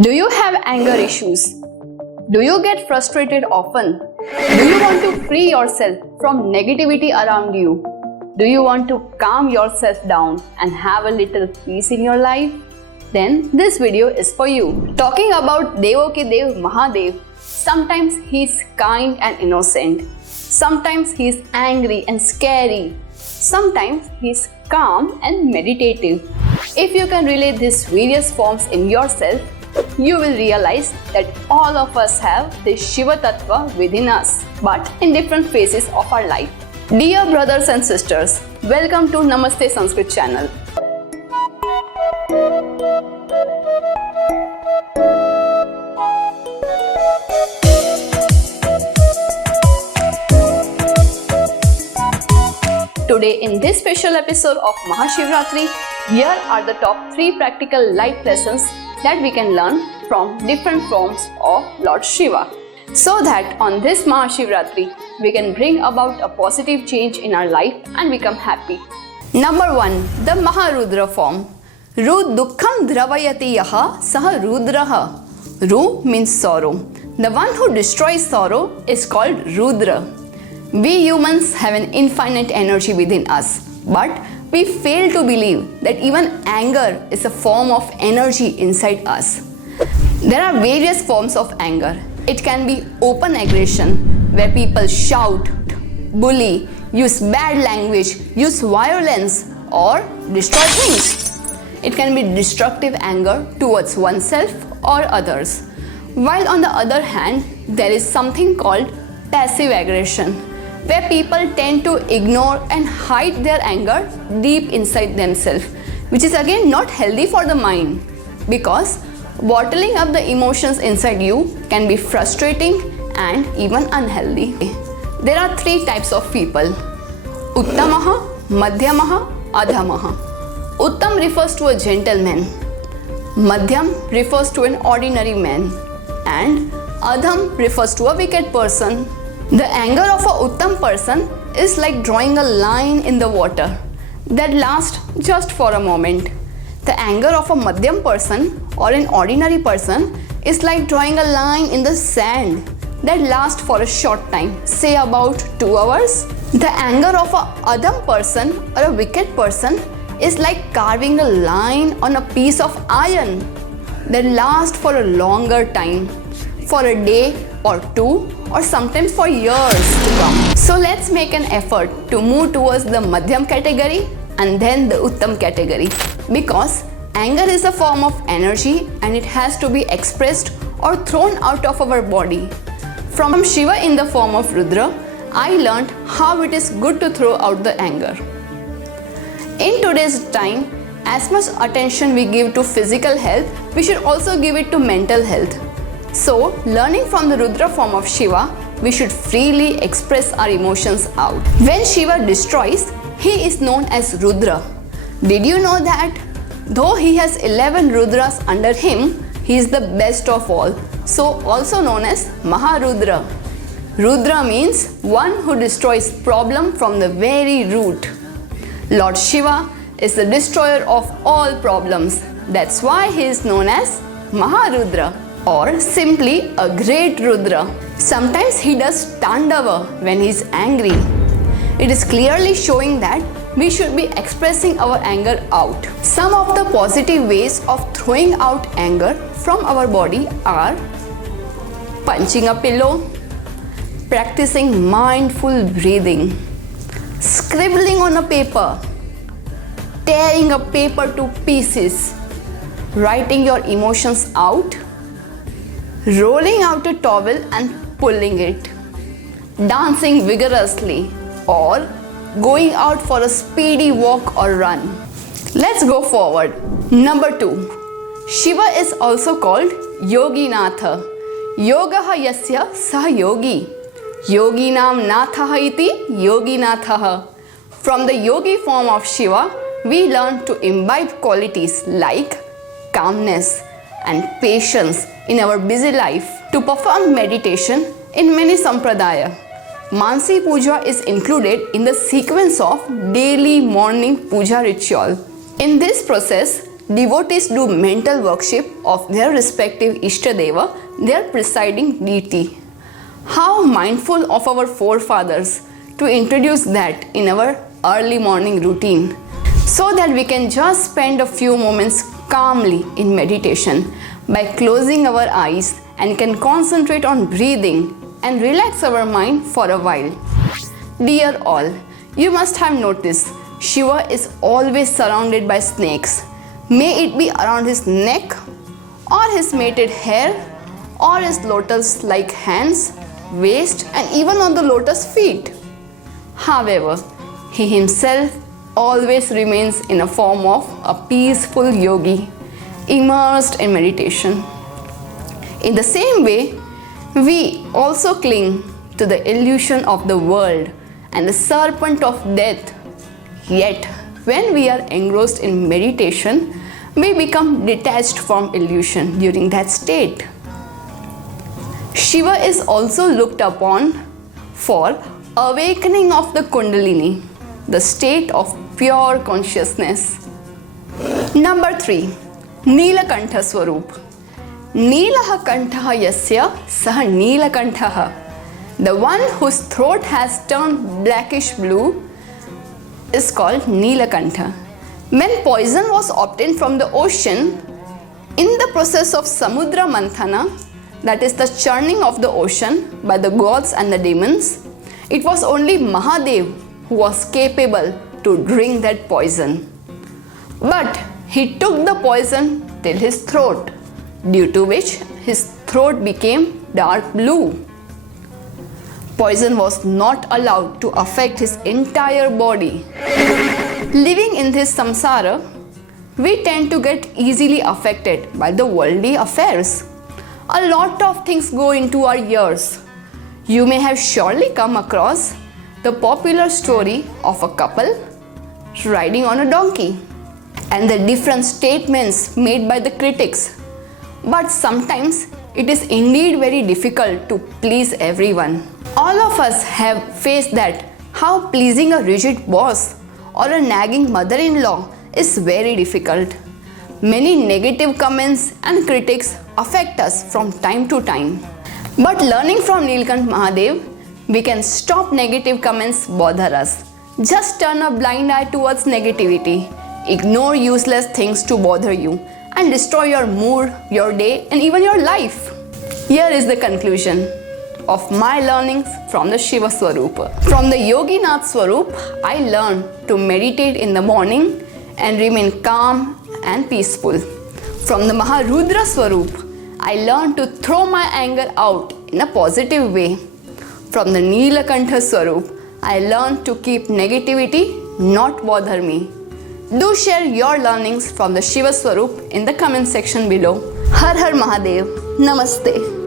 Do you have anger issues? Do you get frustrated often? Do you want to free yourself from negativity around you? Do you want to calm yourself down and have a little peace in your life? Then this video is for you. Talking about Dev Mahadev, sometimes he's kind and innocent. Sometimes he's angry and scary. Sometimes he's calm and meditative. If you can relate these various forms in yourself, you will realize that all of us have this Shiva Tattva within us, but in different phases of our life. Dear brothers and sisters, welcome to Namaste Sanskrit channel. Today in this special episode of Mahashivaratri, here are the top 3 practical life lessons that we can learn from different forms of Lord Shiva, so that on this Mahashivaratri we can bring about a positive change in our life and become happy. Number 1. The Maharudra form. Ru dukkham dravayati yaha saha rudraha. Ru means sorrow. The one who destroys sorrow is called Rudra. We humans have an infinite energy within us, but we fail to believe that even anger is a form of energy inside us. There are various forms of anger. It can be open aggression, where people shout, bully, use bad language, use violence, or destroy things. It can be destructive anger towards oneself or others. While on the other hand, there is something called passive aggression, where people tend to ignore and hide their anger deep inside themselves, which is again not healthy for the mind, because bottling up the emotions inside you can be frustrating and even unhealthy. There are 3 types of people: Uttamaha, Madhyamaha, Adhamaha. Uttam refers to a gentleman, Madhyam refers to an ordinary man, and Adham refers to a wicked person. The anger of a Uttam person is like drawing a line in the water that lasts just for a moment. The anger of a Madhyam person or an ordinary person is like drawing a line in the sand that lasts for a short time, say about 2 hours. The anger of a Adham person or a wicked person is like carving a line on a piece of iron that lasts for a longer time, for a day or 2, or sometimes for years to come. So let's make an effort to move towards the Madhyam category and then the Uttam category, because anger is a form of energy and it has to be expressed or thrown out of our body. From Shiva in the form of Rudra, I learned how it is good to throw out the anger. In today's time, as much attention we give to physical health, we should also give it to mental health. So, learning from the Rudra form of Shiva, we should freely express our emotions out. When Shiva destroys, he is known as Rudra. Did you know that? Though he has 11 Rudras under him, he is the best of all, so also known as Maharudra. Rudra means one who destroys problem from the very root. Lord Shiva is the destroyer of all problems. That's why he is known as Maharudra, or simply a great Rudra. Sometimes he does Tandava when he is angry. It is clearly showing that we should be expressing our anger out. Some of the positive ways of throwing out anger from our body are punching a pillow, practicing mindful breathing, scribbling on a paper, tearing a paper to pieces, writing your emotions out, rolling out a towel and pulling it, dancing vigorously, or going out for a speedy walk or run. Let's go forward. Number 2. Shiva is also called Yoginatha. Yogaha yasya sah yogi. Yoginam nathaha iti Yoginathaha. From the yogi form of Shiva, we learn to imbibe qualities like calmness and patience in our busy life. To perform meditation in many sampradaya, Mansi Puja is included in the sequence of daily morning puja ritual. In this process, devotees do mental worship of their respective Ishtadeva, their presiding deity. How mindful of our forefathers to introduce that in our early morning routine, so that we can just spend a few moments calmly in meditation by closing our eyes and can concentrate on breathing and relax our mind for a while. Dear all, you must have noticed Shiva is always surrounded by snakes. May it be around his neck, or his matted hair, or his lotus-like hands, waist, and even on the lotus feet. However, he himself always remains in a form of a peaceful yogi, immersed in meditation. In the same way, we also cling to the illusion of the world and the serpent of death. Yet, when we are engrossed in meditation, we become detached from illusion during that state. Shiva is also looked upon for awakening of the Kundalini, the state of pure consciousness. Number 3. Nilakantha Swarup. Neelaha Kantaha Yasya Saha Neelakantaha. The one whose throat has turned blackish blue is called Nilakantha. When poison was obtained from the ocean, in the process of Samudra Manthana, that is the churning of the ocean by the gods and the demons, it was only Mahadeva who was capable to drink that poison. But he took the poison till his throat, due to which his throat became dark blue. Poison was not allowed to affect his entire body. Living in this samsara, we tend to get easily affected by the worldly affairs. A lot of things go into our ears. You may have surely come across the popular story of a couple riding on a donkey and the different statements made by the critics. But sometimes it is indeed very difficult to please everyone. All of us have faced that, how pleasing a rigid boss or a nagging mother-in-law is very difficult. Many negative comments and critics affect us from time to time. But learning from Neelkantha Mahadev, we can stop negative comments bother us. Just turn a blind eye towards negativity. Ignore useless things to bother you and destroy your mood, your day, and even your life. Here is the conclusion of my learnings from the Shiva Swarupa. From the Yoginath Swarup, I learned to meditate in the morning and remain calm and peaceful. From the Maharudra Swarup, I learned to throw my anger out in a positive way. From the Nilakantha Swarup, I learned to keep negativity not bother me. Do share your learnings from the Shiva Swarup in the comment section below. Har Har Mahadev. Namaste.